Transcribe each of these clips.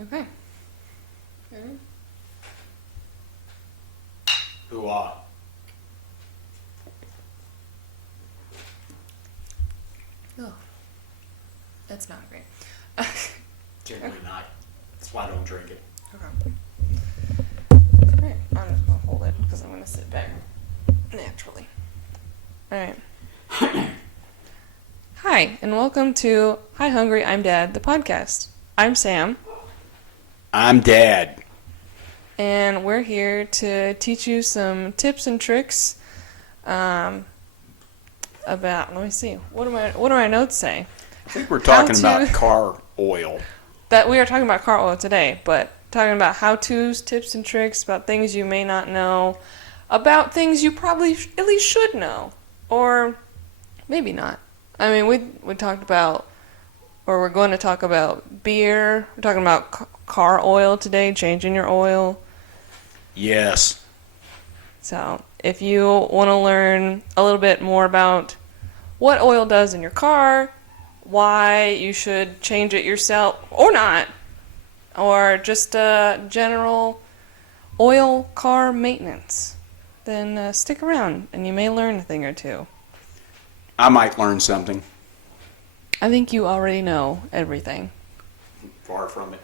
Okay. Ready? Ooh-ah. Oh, that's not great. Generally not. That's why I don't drink it. Okay. Alright, I'm just gonna hold it because I'm gonna sit back naturally. Alright. Hi, and welcome to Hi Hungry, I'm Dad, the podcast. I'm Sam, I'm Dad. and we're here to teach you some tips and tricks about, let me see, what do my notes say? I think we're talking How to- about car oil. That we are talking about car oil today, but talking about how-tos, tips and tricks, about things you may not know, about things you probably at least should know, or maybe not. I mean, we talked about, or we're going to talk about beer. We're talking about car oil today, changing your oil. Yes. So if you want to learn a little bit more about what oil does in your car, why you should change it yourself or not, or just general oil car maintenance, then stick around and you may learn a thing or two. I might learn something. I think you already know everything. Far from it.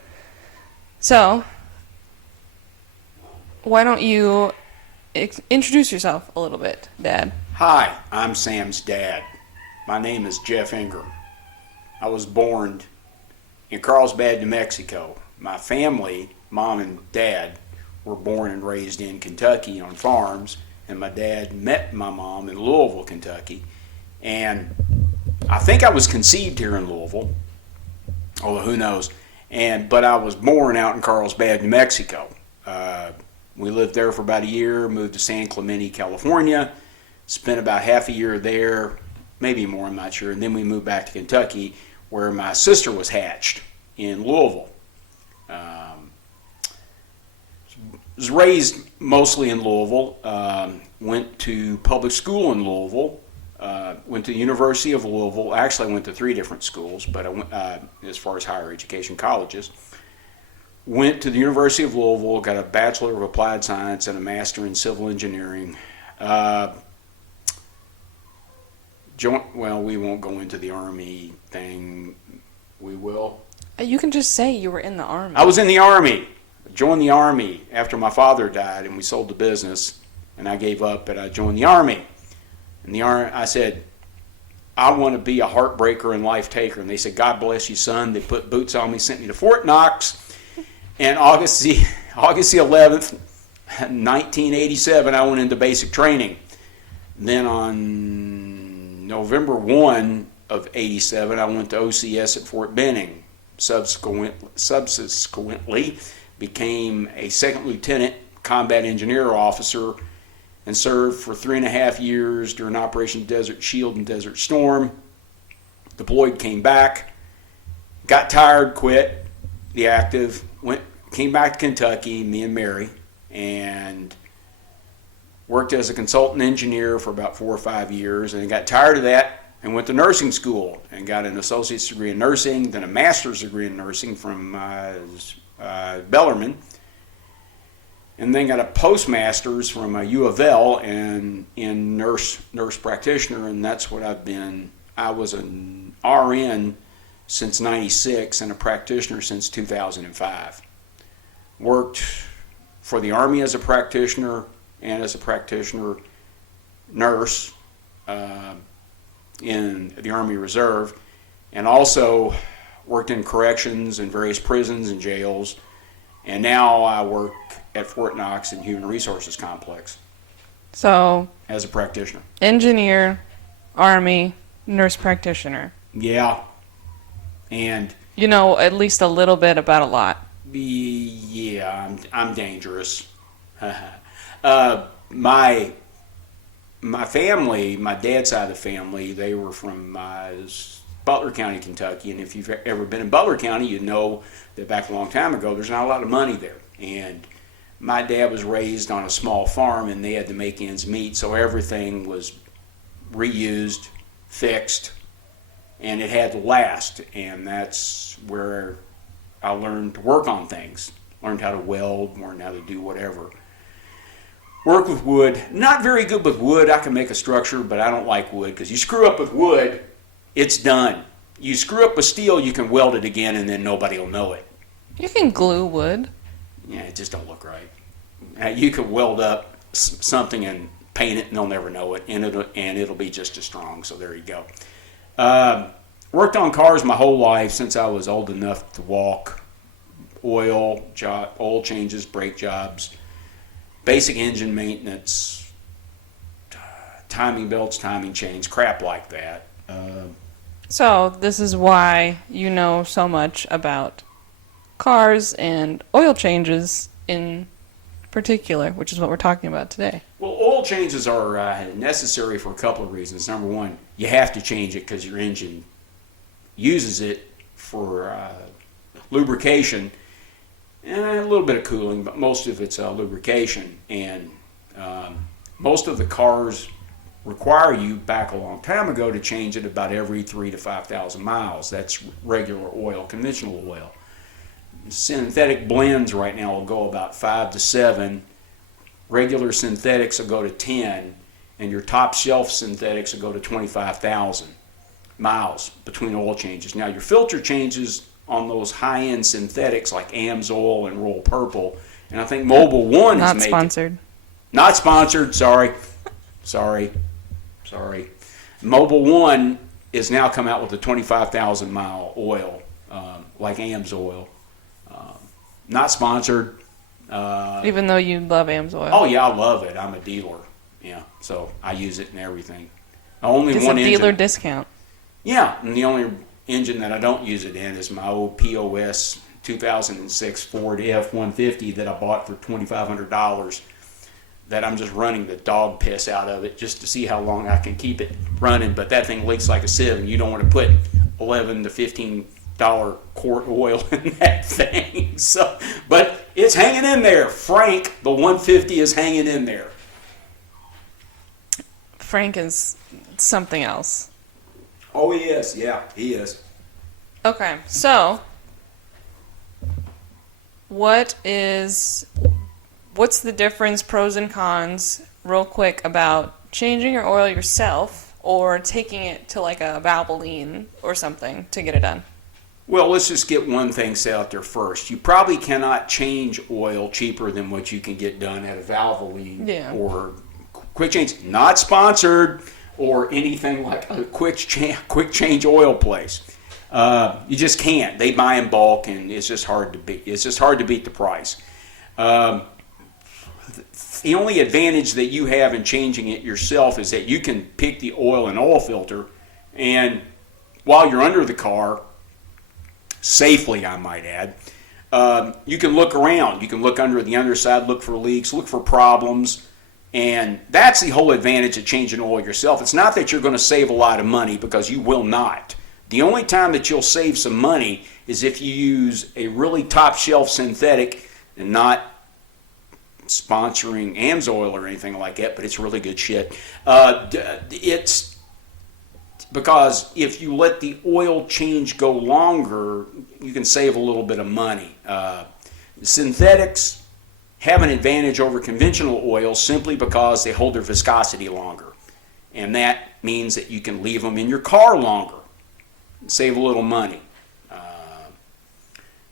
So, why don't you introduce yourself a little bit, Dad? Hi, I'm Sam's dad. My name is Jeff Ingram. I was born in Carlsbad, New Mexico. My family, mom and dad, were born and raised in Kentucky on farms, and my dad met my mom in Louisville, Kentucky. And I think I was conceived here in Louisville, although who knows. But I was born out in Carlsbad, New Mexico. We lived there for about a year, moved to San Clemente, California, spent about half a year there, maybe more, I'm not sure, and then we moved back to Kentucky where my sister was hatched in Louisville. Was raised mostly in Louisville, went to public school in Louisville, went to the University of Louisville. Actually, I went to 3 different schools, but I went, as far as higher education colleges. Went to the University of Louisville, got a Bachelor of Applied Science and a Master in Civil Engineering. Well, we won't go into the Army thing. We will. You can just say you were in the Army. I was in the Army. Joined the Army after my father died, and we sold the business, and I gave up, and I joined the Army. And the Army, I said, I want to be a heartbreaker and life taker. And they said, God bless you, son. They put boots on me, sent me to Fort Knox. And August the 11th, 1987, I went into basic training. Then on November 1 of 87, I went to OCS at Fort Benning. Subsequently became a second lieutenant combat engineer officer and served for 3.5 years during Operation Desert Shield and Desert Storm. Deployed, came back, got tired, quit the active, came back to Kentucky, me and Mary, and worked as a consultant engineer for about 4 or 5 years, and got tired of that and went to nursing school and got an associate's degree in nursing, then a master's degree in nursing from Bellarmine, and then got a postmaster's from U of L in nurse practitioner, and that's what I've been. I was an RN since '96 and a practitioner since 2005. Worked for the Army as a practitioner and as a practitioner nurse in the Army Reserve, and also worked in corrections and various prisons and jails, and now I work at Fort Knox in Human Resources Complex So, as a practitioner. engineer, Army, nurse practitioner. Yeah, and You know at least a little bit about a lot. yeah, I'm dangerous. My family, my dad's side of the family, they were from Butler County, Kentucky, and if you've ever been in Butler County, you know that back a long time ago, there's not a lot of money there. And my dad was raised on a small farm, and they had to make ends meet, so everything was reused, fixed, and it had to last. And that's where I learned to work on things. Learned how to weld, learned how to do whatever. Work with wood. Not very good with wood. I can make a structure, but I don't like wood because you screw up with wood, it's done. You screw up with steel, you can weld it again, and then nobody will know it. You can glue wood. Yeah, it just don't look right. You could weld up something and paint it, and they'll never know it, and it'll be just as strong. So there you go. Worked on cars my whole life since I was old enough to walk. Oil changes, brake jobs, basic engine maintenance, timing belts, timing chains, crap like that. So this is why you know so much about cars and oil changes in particular, which is what we're talking about today. Well, oil changes are necessary for a couple of reasons. Number one, you have to change it because your engine uses it for lubrication and a little bit of cooling, but most of it's lubrication. And most of the cars require you back a long time ago to change it about every 3,000 to 5,000 miles. That's regular oil, conventional oil. Synthetic blends right now will go about 5 to 7. Regular synthetics will go to 10, and your top shelf synthetics will go to 25,000 miles between oil changes. Now your filter changes on those high-end synthetics like AMSOIL and Royal Purple, and I think Mobil One is Not sponsored. Not sponsored. Sorry. Mobil One is now come out with a 25,000 mile oil, like AMSOIL. Not sponsored. Even though you love AMSOIL. Oh yeah, I love it. I'm a dealer. Yeah, so I use it in everything. Only It's one a dealer engine. discount. Yeah, and the only engine that I don't use it in is my old POS 2006 Ford F-150 that I bought for $2,500. That I'm just running the dog piss out of it just to see how long I can keep it running. But that thing leaks like a sieve, and you don't want to put $11 to $15 quart oil in that thing. So, but it's hanging in there. Frank, the 150 is hanging in there. Frank is something else. Oh, he is. Yeah, he is. Okay, so what's the difference, pros and cons, real quick, about changing your oil yourself or taking it to like a Valvoline or something to get it done? Well, let's just get one thing set out there first. You probably cannot change oil cheaper than what you can get done at a Valvoline or Quick Change. Not sponsored, or anything like a quick change oil place. You just can't. They buy in bulk, and it's just hard to beat. It's just hard to beat the price. The only advantage that you have in changing it yourself is that you can pick the oil and oil filter, and while you're under the car, safely I might add, you can look around. You can look under the underside, look for leaks, look for problems, and that's the whole advantage of changing oil yourself. It's not that you're going to save a lot of money, because you will not. The only time that you'll save some money is if you use a really top shelf synthetic, and not sponsoring AMSOIL or anything like that, but it's really good shit. It's because if you let the oil change go longer, you can save a little bit of money. Synthetics have an advantage over conventional oils simply because they hold their viscosity longer, and that means that you can leave them in your car longer and save a little money.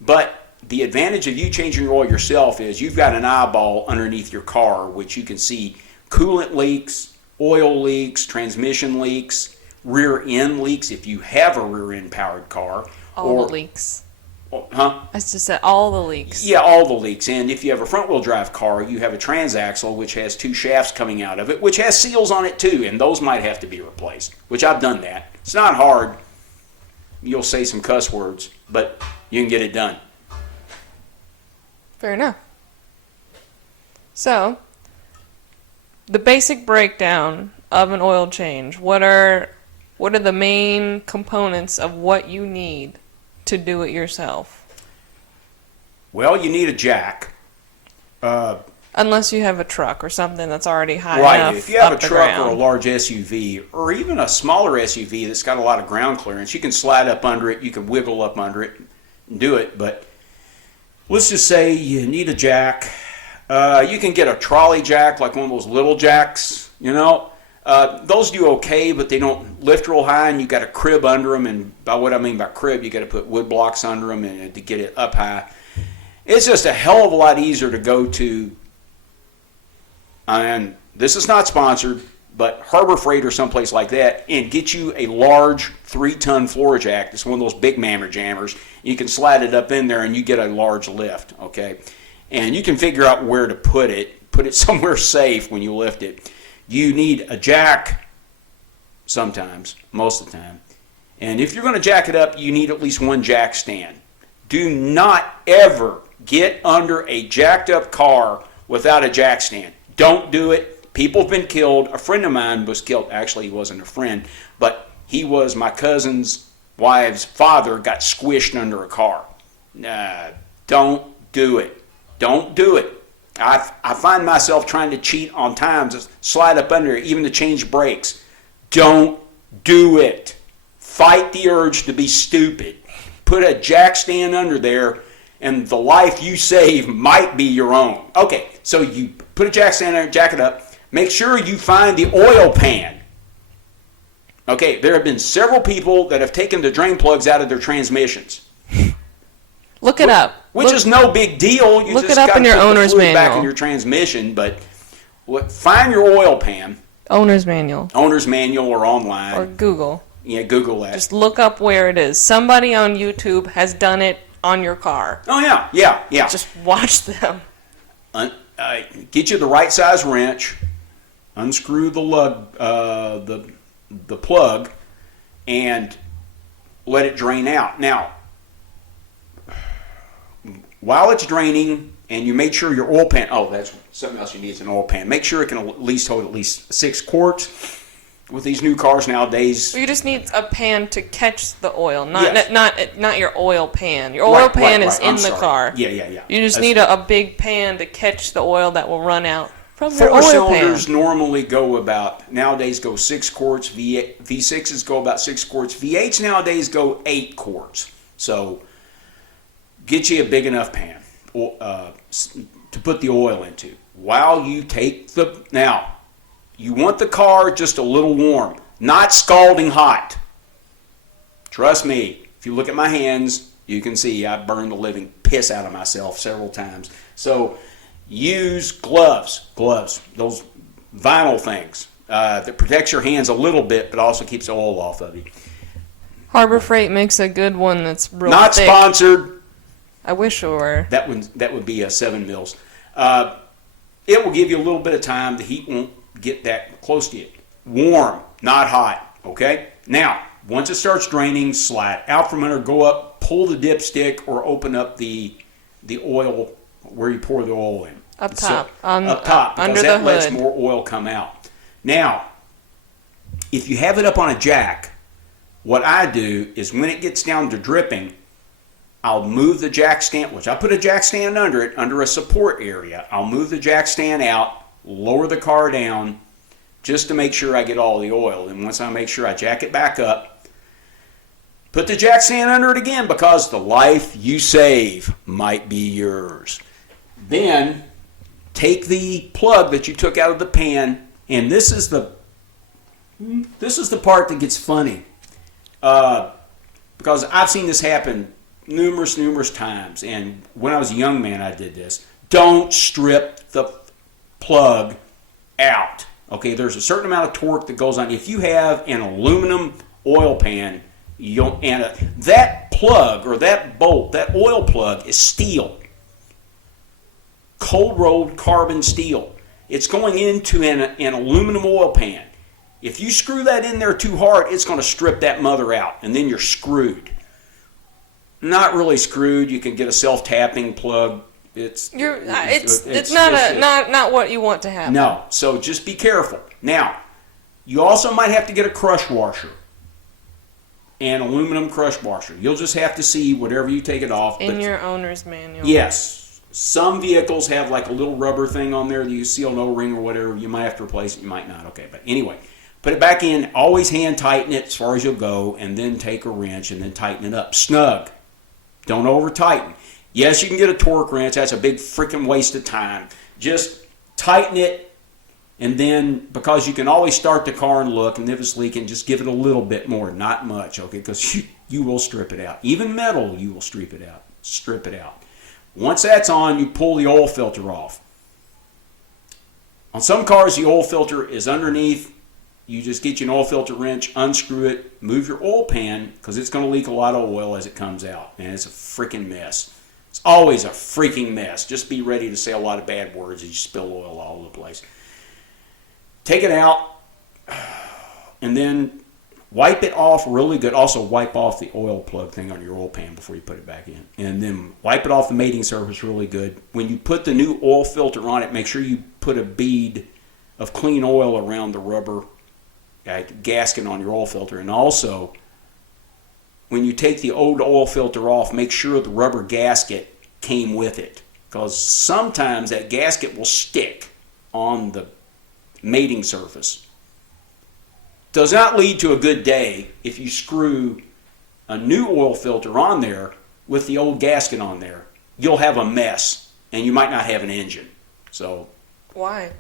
But the advantage of you changing your oil yourself is you've got an eyeball underneath your car, which you can see coolant leaks, oil leaks, transmission leaks, rear end leaks if you have a rear end powered car. All the leaks. Huh? I just said all the leaks. Yeah, all the leaks. And if you have a front wheel drive car, you have a transaxle which has two shafts coming out of it, which has seals on it too, and those might have to be replaced, which I've done that. It's not hard. You'll say some cuss words, but you can get it done. Fair enough. So, the basic breakdown of an oil change. What are the main components of what you need to do it yourself? Well, you need a jack. Unless you have a truck or something that's already high enough. Right. If you have a up the truck ground. or a large SUV, or even a smaller SUV that's got a lot of ground clearance, you can slide up under it, you can wiggle up under it and do it. But let's just say you need a jack. You can get a trolley jack, like one of those little jacks, you know. Those do okay, but they don't lift real high, and you got a crib under them. And by what I mean by crib, you got to put wood blocks under them and to get it up high. It's just a hell of a lot easier to go to. And this is not sponsored, but Harbor Freight or someplace like that, and get you a large 3-ton floor jack. It's one of those big mammer jammers. You can slide it up in there, and you get a large lift. Okay, and you can figure out where to put it. Put it somewhere safe when you lift it. You need a jack sometimes, most of the time. And if you're going to jack it up, you need at least one jack stand. Do not ever get under a jacked up car without a jack stand. Don't do it. People have been killed. A friend of mine was killed. Actually, he wasn't a friend, but he was my cousin's wife's father, got squished under a car. Don't do it. Don't do it. I find myself trying to cheat on times, slide up under it, even to change brakes. Don't do it. Fight the urge to be stupid. Put a jack stand under there, and the life you save might be your own. Okay, so you put a jack stand there, jack it up. Make sure you find the oil pan. Okay, there have been several people that have taken the drain plugs out of their transmissions. Look it up. Which is no big deal. You look just it up got in to your put the owner's fluid back manual. in your transmission, but find your oil pan. Owner's manual. Owner's manual or online. Or Google. Yeah, Google that. Just look up where it is. Somebody on YouTube has done it on your car. Oh yeah. Just watch them. Get you the right size wrench. Unscrew the lug, the plug, and let it drain out. Now, while it's draining, and you make sure your oil pan. Oh, that's something else you need is an oil pan. Make sure it can at least hold at least 6 quarts. With these new cars nowadays, You just need a pan to catch the oil, not Yes. not your oil pan. Your oil pan is in I'm the sorry. car. Yeah. You just need a big pan to catch the oil that will run out from your 4 oil cylinders pan. normally go about, nowadays go 6 quarts, V6s go about 6 quarts, V8s nowadays go 8 quarts. So get you a big enough pan to put the oil into. While you take now, you want the car just a little warm, not scalding hot. Trust me, if you look at my hands, you can see I burned the living piss out of myself several times. So use gloves, those vinyl things that protects your hands a little bit, but also keeps the oil off of you. Harbor Freight makes a good one that's real Not thick. sponsored. I wish it were. That would be 7 mils. It will give you a little bit of time. The heat won't get that close to you. Warm, not hot. Okay. Now, once it starts draining, slide out from under, go up, pull the dipstick, or open up the oil where you pour the oil in. Up top, up top, because under that the lets hood. more oil come out. Now, if you have it up on a jack, what I do is when it gets down to dripping, I'll move the jack stand, which I put a jack stand under it, under a support area. I'll move the jack stand out, lower the car down, just to make sure I get all the oil. And once I make sure I jack it back up, put the jack stand under it again, because the life you save might be yours. Then take the plug that you took out of the pan, and this is the part that gets funny, because I've seen this happen numerous times, and when I was a young man I did this. Don't strip the plug out. Okay, there's a certain amount of torque that goes on. If you have an aluminum oil pan, that plug or that bolt, that oil plug is steel. Cold rolled carbon steel. It's going into an aluminum oil pan. If you screw that in there too hard, it's going to strip that mother out, and then you're screwed. Not really screwed. You can get a self-tapping plug. It's not what you want to happen. No, so just be careful. Now, you also might have to get a crush washer, an aluminum crush washer. You'll just have to see whatever you take it off. In your owner's manual. Yes. Some vehicles have like a little rubber thing on there that you seal an O-ring or whatever. You might have to replace it. You might not. Okay, but anyway, put it back in. Always hand tighten it as far as you'll go, and then take a wrench and then tighten it up. Snug. Don't over tighten. Yes, you can get a torque wrench. That's a big freaking waste of time. Just tighten it, and then, because you can always start the car and look, and if it's leaking, just give it a little bit more, not much, okay? Because you will strip it out. Even metal, you will strip it out. Strip it out. Once that's on, you pull the oil filter off. On some cars, the oil filter is underneath. You just get you an oil filter wrench, unscrew it, move your oil pan, because it's going to leak a lot of oil as it comes out, and it's a freaking mess. It's always a freaking mess. Just be ready to say a lot of bad words as you spill oil all over the place. Take it out, and then wipe it off really good. Also, wipe off the oil plug thing on your oil pan before you put it back in. And then wipe it off the mating surface really good. When you put the new oil filter on it, make sure you put a bead of clean oil around the rubber gasket on your oil filter. And also, when you take the old oil filter off, make sure the rubber gasket came with it, because sometimes that gasket will stick on the mating surface. Does not lead to a good day if you screw a new oil filter on there with the old gasket on there. You'll have a mess, and you might not have an engine. So Why?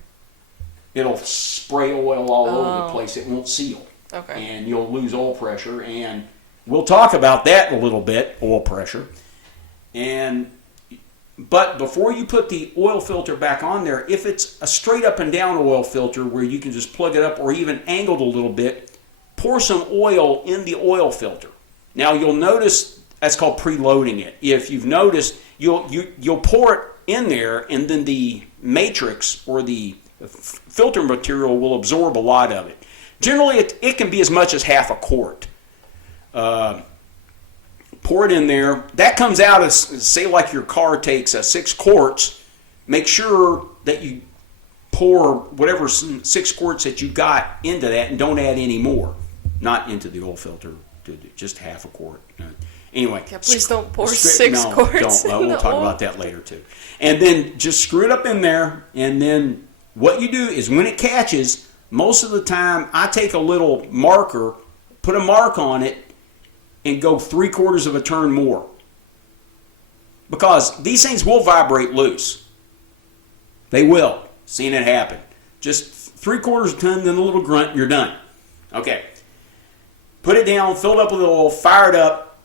it'll spray oil all over the place. It won't seal. Okay. And you'll lose oil pressure. And we'll talk about that in a little bit, oil pressure. But before you put the oil filter back on there, if it's a straight up and down oil filter where you can just plug it up, or even angled a little bit, pour some oil in the oil filter. Now you'll notice that's called preloading it. If you've noticed, you'll pour it in there, and then the matrix or the filter material will absorb a lot of it. Generally, it can be as much as half a quart. Pour it in there. That comes out as, say, like your car takes 6 quarts. Make sure that you pour whatever 6 quarts that you got into that, and don't add any more. Not into the oil filter, just half a quart. Anyway. Yeah, please don't pour 6 quarts. Don't. We'll talk about that later too. And then just screw it up in there, and then what you do is when it catches, most of the time I take a little marker, put a mark on it, and go 3/4 of a turn more. Because these things will vibrate loose. They will. Seen it happen. Just 3/4 of a turn, then a little grunt, you're done. Okay. Put it down, fill it up with oil, fire it up.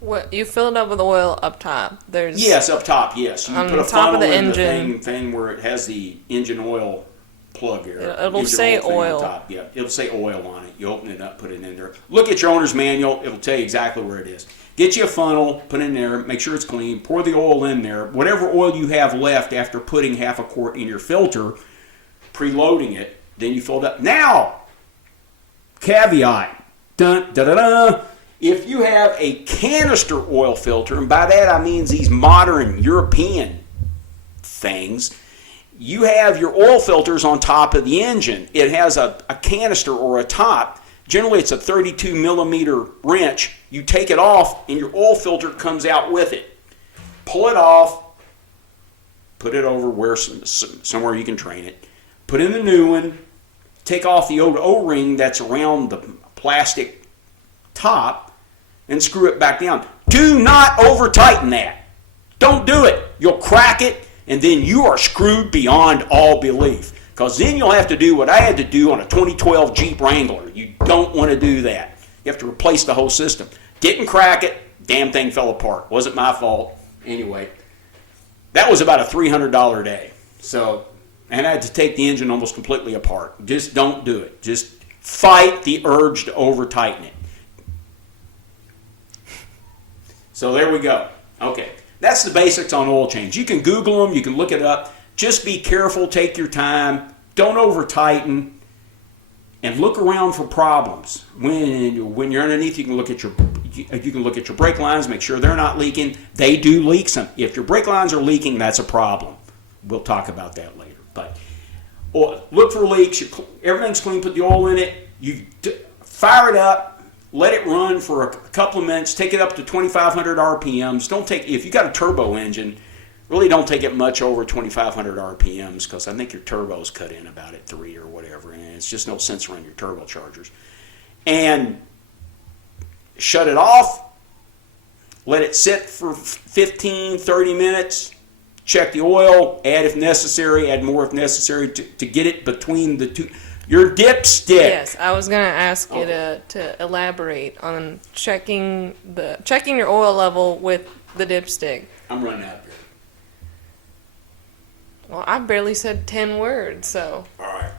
What, you fill it up with oil up top? Yes, up top, yes. You on put a the top funnel of the in engine. the thing where it has the engine oil plug here. It'll Engine say thing oil. on top. Yeah, it'll say oil on it. You open it up, put it in there. Look at your owner's manual. It'll tell you exactly where it is. Get you a funnel, put it in there, make sure it's clean, pour the oil in there. Whatever oil you have left after putting half a quart in your filter, preloading it, then you fill it up. Now, caveat. Dun, da, da, da. If you have a canister oil filter, and by that I mean these modern European things, you have your oil filters on top of the engine. It has a canister or a top. Generally, it's a 32 millimeter wrench. You take it off, and your oil filter comes out with it. Pull it off, put it over where somewhere you can train it. Put in the new one. Take off the old O-ring that's around the plastic top, and screw it back down. Do not over tighten that. Don't do it. You'll crack it, and then you are screwed beyond all belief. Because then you'll have to do what I had to do on a 2012 Jeep Wrangler. You don't want to do that. You have to replace the whole system. Didn't crack it. Damn thing fell apart. Wasn't my fault. Anyway, that was about a $300 day. So, and I had to take the engine almost completely apart. Just don't do it. Just fight the urge to over tighten it. So there we go. Okay, that's the basics on oil change. You can Google them. You can look it up. Just be careful. Take your time. Don't over tighten. And look around for problems. When you're underneath, you can look at your brake lines. Make sure they're not leaking. They do leak some. If your brake lines are leaking, that's a problem. We'll talk about that later. But look for leaks. Everything's clean. Put the oil in it. You fire it up. Let it run for a couple of minutes. Take it up to 2,500 RPMs. Don't take, if you got a turbo engine, really don't take it much over 2,500 RPMs, because I think your turbo's cut in about at 3 or whatever, and it's just no sense running your turbochargers. And shut it off. let it sit for 15, 30 minutes, check the oil, add if necessary, add more if necessary to get it between the two. Your dipstick. Yes, I was gonna ask you to elaborate on checking your oil level with the dipstick. I'm running out of here. Well, I barely said 10 words, so All right,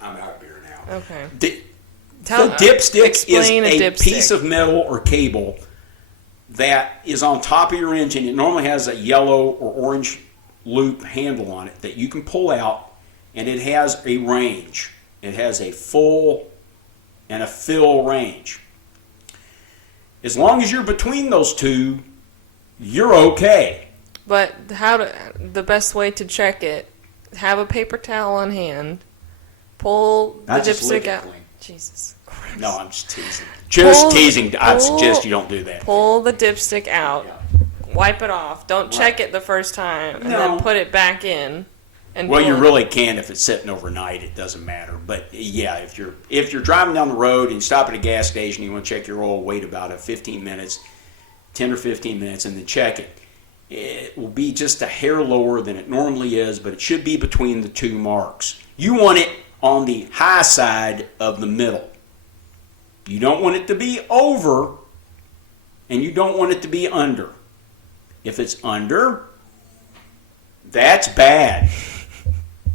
I'm out of here now. okay. The Tell- dipstick is explain a dipstick. piece of metal or cable that is on top of your engine. It normally has a yellow or orange loop handle on it that you can pull out, and it has a range. It has a full and a fill range. As long as you're between those two, you're okay. But the best way to check it, have a paper towel on hand, pull the Not just lick dipstick it out. clean. Jesus Christ. No, I'm just teasing. Just Pull- teasing. I'd pull- suggest you don't do that. Pull the dipstick out. Yeah. Wipe it off. Don't check it the first time and then No. put it back in. And Well, pull you it. really can if it's sitting overnight. It doesn't matter. But yeah, if you're driving down the road and you stop at a gas station, you want to check your oil, wait about 15 minutes, 10 or 15 minutes, and then check it. It will be just a hair lower than it normally is, but it should be between the two marks. You want it on the high side of the middle. You don't want it to be over, and you don't want it to be under. If it's under, that's bad.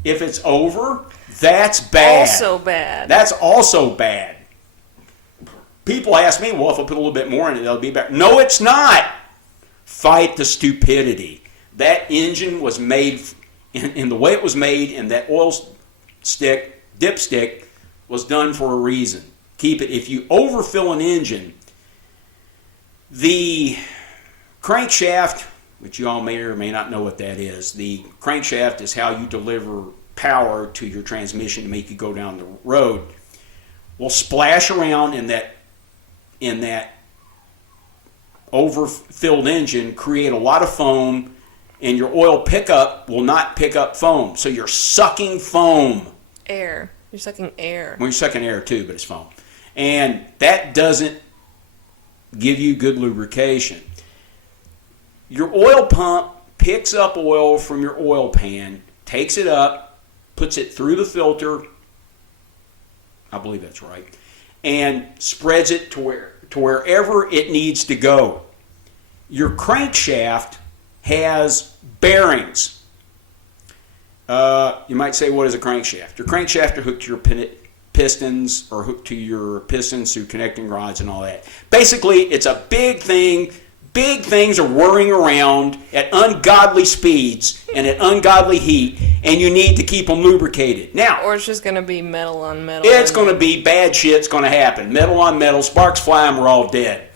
If it's over, that's bad. Also bad. That's also bad. People ask me, well, if I put a little bit more in it, it'll be better. No, it's not. Fight the stupidity. That engine was made, in the way it was made, and that oil stick, dipstick, was done for a reason. Keep it. If you overfill an engine, the crankshaft, which you all may or may not know what that is, the crankshaft is how you deliver power to your transmission to make you go down the road, will splash around in that overfilled engine, create a lot of foam, and your oil pickup will not pick up foam. So you're sucking foam. Air. You're sucking air. Well, you're sucking air too, but it's foam. And that doesn't give you good lubrication. Your oil pump picks up oil from your oil pan, takes it up, puts it through the filter, I believe that's right, and spreads it to wherever it needs to go. Your crankshaft has bearings. You might say, what is a crankshaft? Your crankshaft are hooked to your pistons, or hooked to your pistons through connecting rods and all that. Basically, it's a big thing. Big things are whirring around at ungodly speeds and at ungodly heat, and you need to keep them lubricated. Now, Or it's just going to be metal on metal. it's going to be bad shit's going to happen. Metal on metal, sparks fly, and we're all dead.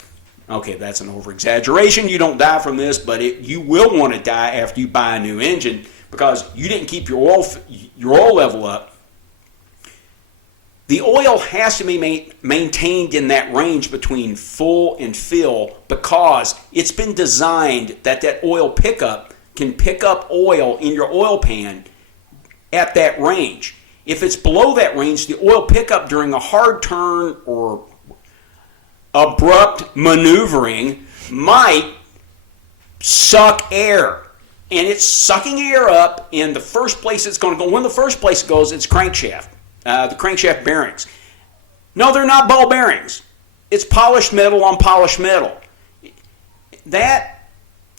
Okay, that's an over-exaggeration. You don't die from this, but you will want to die after you buy a new engine because you didn't keep your oil level up. The oil has to be maintained in that range between full and fill because it's been designed that oil pickup can pick up oil in your oil pan at that range. If it's below that range, the oil pickup during a hard turn or abrupt maneuvering might suck air. And it's sucking air up, and the first place it's going to go, one of the first places it goes, it's crankshaft. The crankshaft bearings. No, they're not ball bearings. It's polished metal on polished metal. That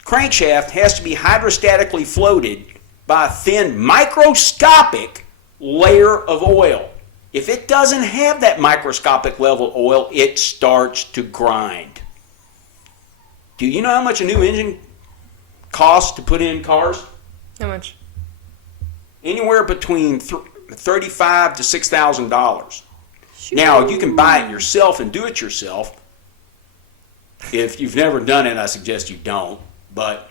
crankshaft has to be hydrostatically floated by a thin microscopic layer of oil. If it doesn't have that microscopic level of oil, it starts to grind. Do you know how much a new engine costs to put in cars? How much? Anywhere between $35,000 to $6,000. Now, you can buy it yourself and do it yourself. If you've never done it, I suggest you don't. But,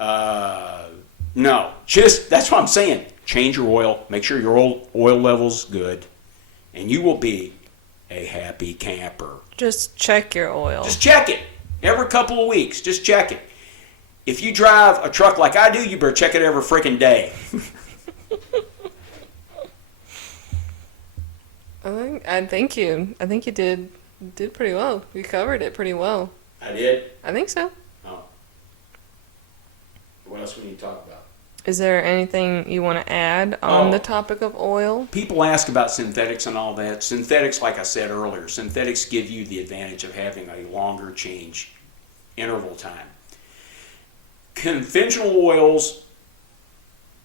no. That's what I'm saying. Change your oil. Make sure your oil level's good. And you will be a happy camper. Just check your oil. Just check it. Every couple of weeks. Just check it. If you drive a truck like I do, you better check it every freaking day. I think you did pretty well. You covered it pretty well. I did. I think so. else we need to talk about? Is there anything you want to add on Oh. the topic of oil? People ask about synthetics and all that. Synthetics, like I said earlier, synthetics give you the advantage of having a longer change interval time. Conventional oils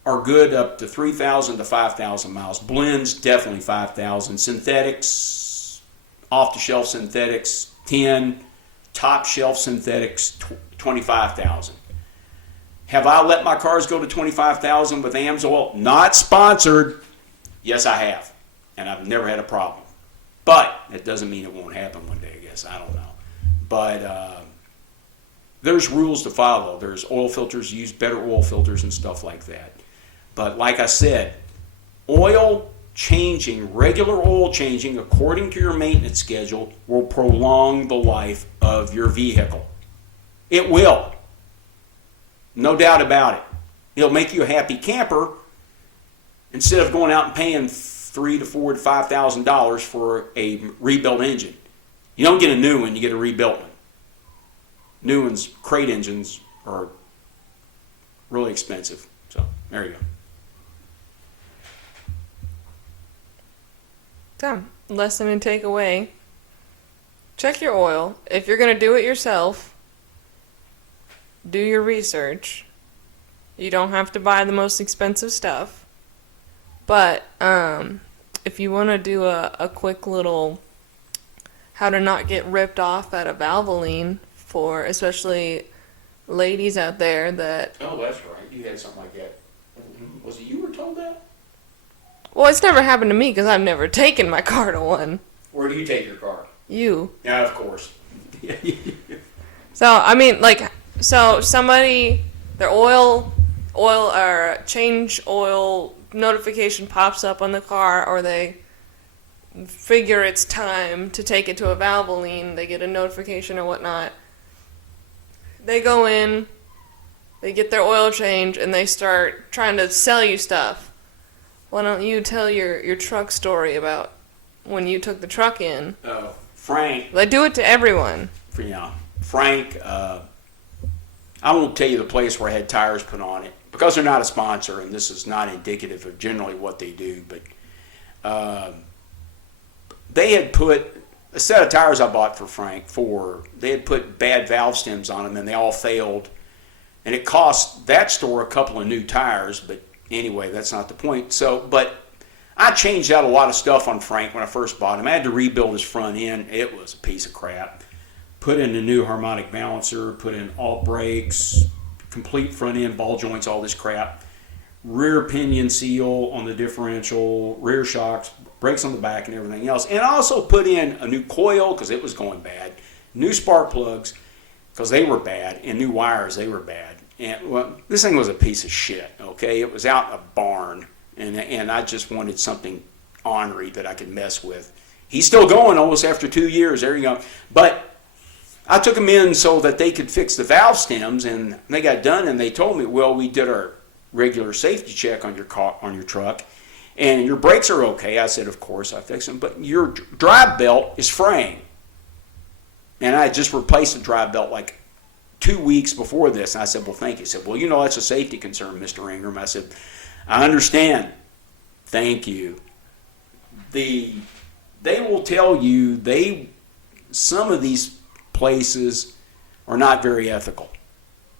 are good up to 3,000 to 5,000 miles. Blends, definitely 5,000. Synthetics, off-the-shelf synthetics, 10. Top-shelf synthetics, 25,000. Have I let my cars go to 25,000 with AMSOIL? Not sponsored. Yes, I have. And I've never had a problem. But it doesn't mean it won't happen one day, I guess. I don't know. But there's rules to follow. There's oil filters, use better oil filters and stuff like that. But like I said, oil changing, regular oil changing, according to your maintenance schedule, will prolong the life of your vehicle. It will. No doubt about it. It'll make you a happy camper instead of going out and paying $3,000 to $4,000 to $5,000 for a rebuilt engine. You don't get a new one, you get a rebuilt one. New ones, crate engines, are really expensive. So, there you go. So, lesson to take away. Check your oil. If you're going to do it yourself, do your research. You don't have to buy the most expensive stuff. But if you want to do a quick little how to not get ripped off at a Valvoline for especially ladies out there that... Oh, that's right. You had something like that. Was it you who were told that? Well, it's never happened to me because I've never taken my car to one. Where do you take your car? You. Yeah, of course. So, I mean, like, so somebody, their oil or change oil notification pops up on the car, or they figure it's time to take it to a Valvoline, they get a notification or whatnot. They go in, they get their oil change, and they start trying to sell you stuff. Why don't you tell your truck story about when you took the truck in? Frank. They do it to everyone. Frank, I won't tell you the place where I had tires put on it because they're not a sponsor, and this is not indicative of generally what they do. But they had put a set of tires I bought for Frank. They had put bad valve stems on them, and they all failed. And it cost that store a couple of new tires, but anyway, that's not the point. But I changed out a lot of stuff on Frank when I first bought him. I had to rebuild his front end. It was a piece of crap. Put in a new harmonic balancer, put in alt brakes, complete front end ball joints, all this crap. Rear pinion seal on the differential, rear shocks, brakes on the back and everything else. And I also put in a new coil because it was going bad, new spark plugs because they were bad, and new wires, they were bad. And well, this thing was a piece of shit, okay? It was out in a barn, and I just wanted something ornery that I could mess with. He's still going almost after 2 years. There you go. But I took him in so that they could fix the valve stems, and they got done, and they told me, well, we did our regular safety check on your car, on your truck, and your brakes are okay. I said, of course, I fixed them, but your drive belt is fraying. And I had just replaced the drive belt like 2 weeks before this. And I said, well, thank you. He said, well, you know, that's a safety concern, Mr. Ingram. I said, I understand. Thank you. They will tell you some of these places are not very ethical.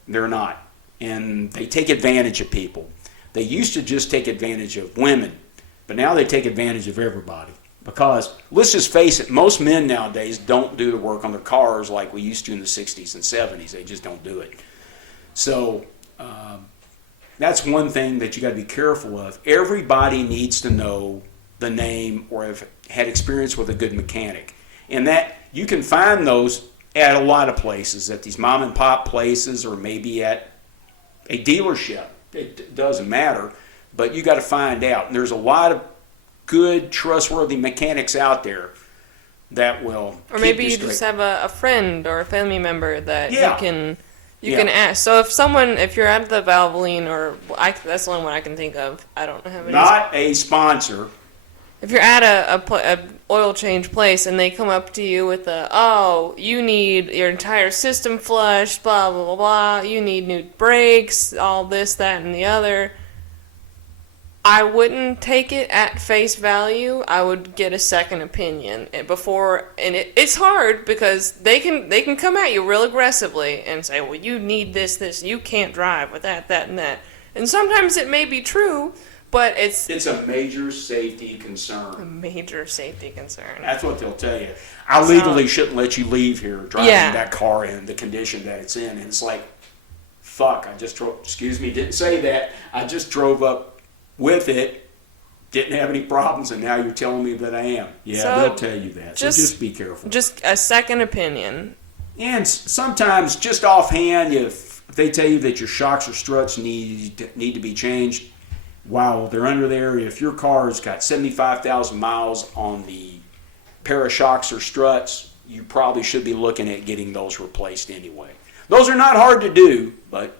They're not. And they take advantage of people. They used to just take advantage of women, but now they take advantage of everybody. Because, let's just face it, most men nowadays don't do the work on their cars like we used to in the 60s and 70s. They just don't do it. So, that's one thing that you got to be careful of. Everybody needs to know the name or have had experience with a good mechanic. And that you can find those at a lot of places, at these mom and pop places or maybe at a dealership. It doesn't matter, but you got to find out. And there's a lot of good, trustworthy mechanics out there that will. Or maybe you just have a friend or a family member that you can ask. So if you're at the Valvoline, that's the only one I can think of. I don't have any. Not a sponsor. if you're at a oil change place and they come up to you with oh, you need your entire system flushed, blah, blah, blah, blah, you need new brakes, all this, that, and the other, I wouldn't take it at face value. I would get a second opinion before, and it's hard because they can come at you real aggressively and say, well, you need this, you can't drive with that, and that. And sometimes it may be true, but it's a major safety a concern. major safety concern. That's what they'll tell you. I legally shouldn't let you leave here driving that car in the condition that it's in. And it's like, fuck, I just drove, excuse me, didn't say that. I just drove up with it, didn't have any problems, and now you're telling me that I am. Yeah, So, they'll tell you that. So just be careful. Just a second opinion. And sometimes, just offhand, if they tell you that your shocks or struts need to be changed, while they're under there, if your car's got 75,000 miles on the pair of shocks or struts, you probably should be looking at getting those replaced anyway. Those are not hard to do, but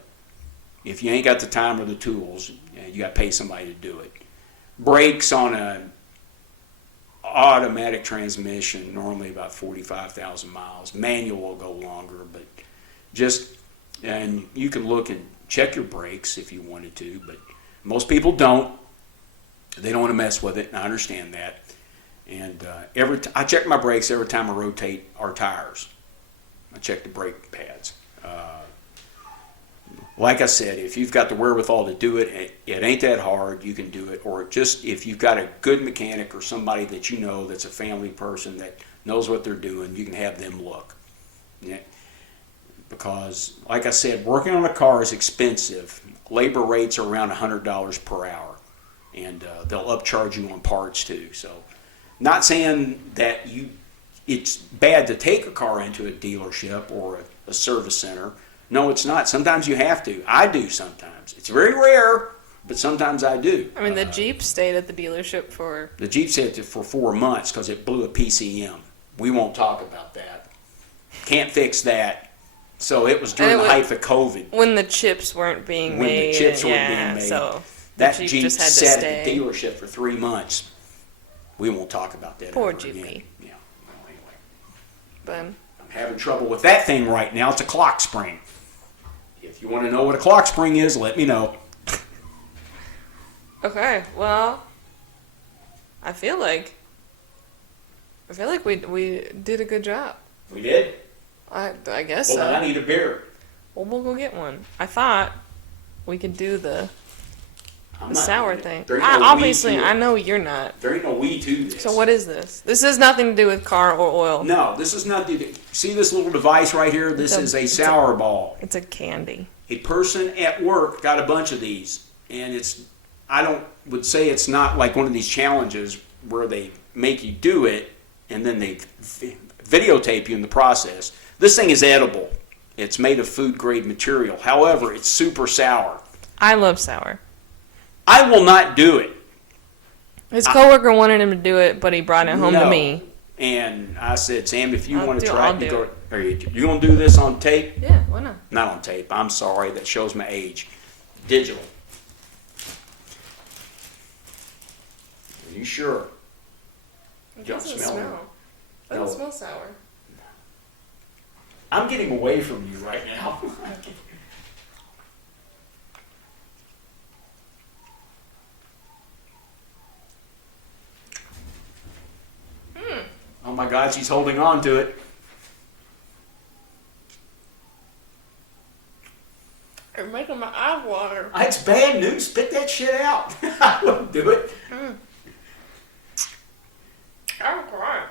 if you ain't got the time or the tools, you got to pay somebody to do it. Brakes on an automatic transmission, normally about 45,000 miles. Manual will go longer, but and you can look and check your brakes if you wanted to, but most people don't. They don't want to mess with it, and I understand that. And I check my brakes every time I rotate our tires. I check the brake pads. Like I said, if you've got the wherewithal to do it, it ain't that hard. You can do it. Or just if you've got a good mechanic or somebody that you know that's a family person that knows what they're doing, you can have them look. Yeah. Because, like I said, working on a car is expensive. Labor rates are around $100 per hour, and they'll upcharge you on parts too. So, not saying that it's bad to take a car into a dealership or a service center. No, it's not. Sometimes you have to. I do sometimes. It's very rare, but sometimes I do. I mean, the Jeep stayed at the dealership for... The Jeep stayed for 4 months because it blew a PCM. We won't talk about that. Can't fix that. So it was during the height of COVID. When the chips weren't being made. When the chips weren't being made. So that Jeep just had sat at the dealership for 3 months. We won't talk about that Poor ever Jeepy. again. Yeah. Well, anyway. But I'm having trouble with that thing right now. It's a clock spring. If you want to know what a clock spring is, let me know. okay, well, I feel like we did a good job. We did? I guess Well, so. then I need a beer. Well, we'll go get one. I thought we could do the sour thing. Obviously, I know you're not. There ain't no we to this. So what is this? This has nothing to do with car or oil. No, this is not. See this little device right here? This is a sour ball. It's a candy. A person at work got a bunch of these, and would say it's not like one of these challenges where they make you do it and then they videotape you in the process. This thing is edible. It's made of food grade material. However, it's super sour. I love sour. I will not do it. His coworker wanted him to do it, but he brought it home to me. And I said, Sam, if you want to I'll try do it, you going to do this on tape? Yeah, why not? Not on tape. I'm sorry. That shows my age. Digital. Are you sure? It Don't doesn't smell it. smell. It doesn't smell sour. I'm getting away from you right now. Oh my God, she's holding on to it. It's making my eyes water. It's bad news. Spit that shit out. I wouldn't do it. I'm crying.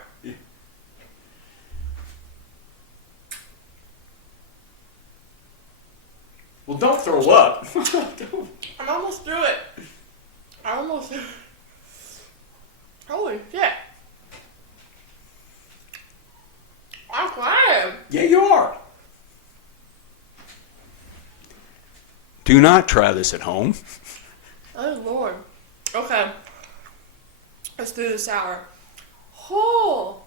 Well, don't throw up. I'm almost through it. Holy shit. I'm crying. Yeah, you are. Do not try this at home. Oh, Lord. Okay. Let's do the sour. Oh.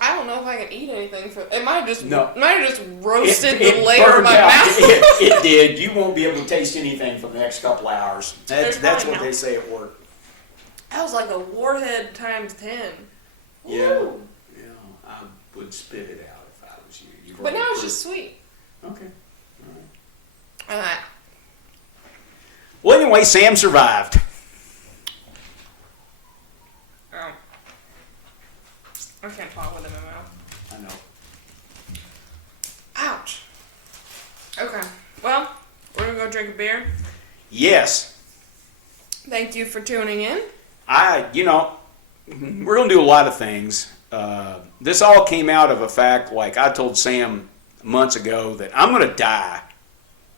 I don't know if I can eat anything. It might have just roasted the layer of my mouth. It did. You won't be able to taste anything for the next couple of hours. That's what they say at work. That was like a Warhead times 10. Yeah, Woo. yeah, I would spit it out if I was you. You've But already now it's proved- just sweet. Okay. Alright. Well, anyway, Sam survived. Oh. I can't talk with it in my mouth. I know. Ouch. Okay. Well, we're gonna go drink a beer. Yes, Thank you for tuning in. we're going to do a lot of things. This all came out of a fact, like I told Sam months ago, that I'm going to die.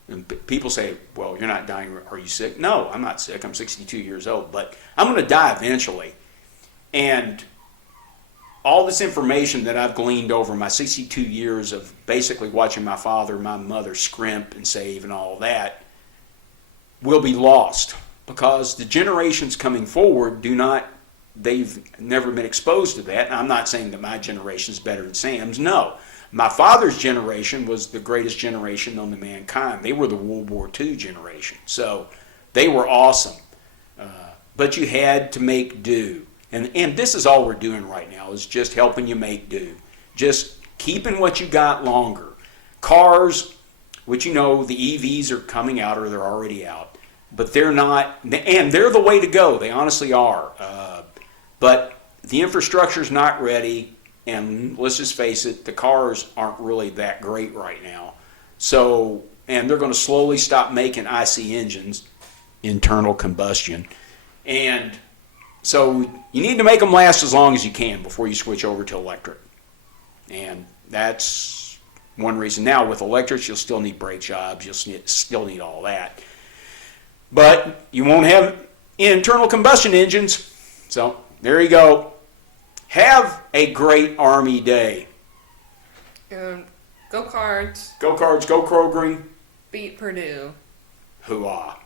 And people say, well, you're not dying. Are you sick? No, I'm not sick. I'm 62 years old, but I'm going to die eventually. And all this information that I've gleaned over my 62 years of basically watching my father and my mother scrimp and save and all that will be lost because the generations coming forward they've never been exposed to that. And I'm not saying that my generation is better than Sam's. No. My father's generation was the greatest generation known to mankind. They were the World War II generation. So they were awesome. But you had to make do. And this is all we're doing right now is just helping you make do. Just keeping what you got longer. Cars, which the EVs are coming out or they're already out. But they're not, and they're the way to go. They honestly are. But the infrastructure's not ready, and let's just face it, the cars aren't really that great right now. So, and they're going to slowly stop making IC engines, internal combustion, and so you need to make them last as long as you can before you switch over to electric. And that's one reason. Now with electrics, you'll still need brake jobs, you'll still need all that. But you won't have internal combustion engines. So there you go. Have a great Army Day. Go Cards. Go Cards, go Kroger. Beat Purdue. Hooah.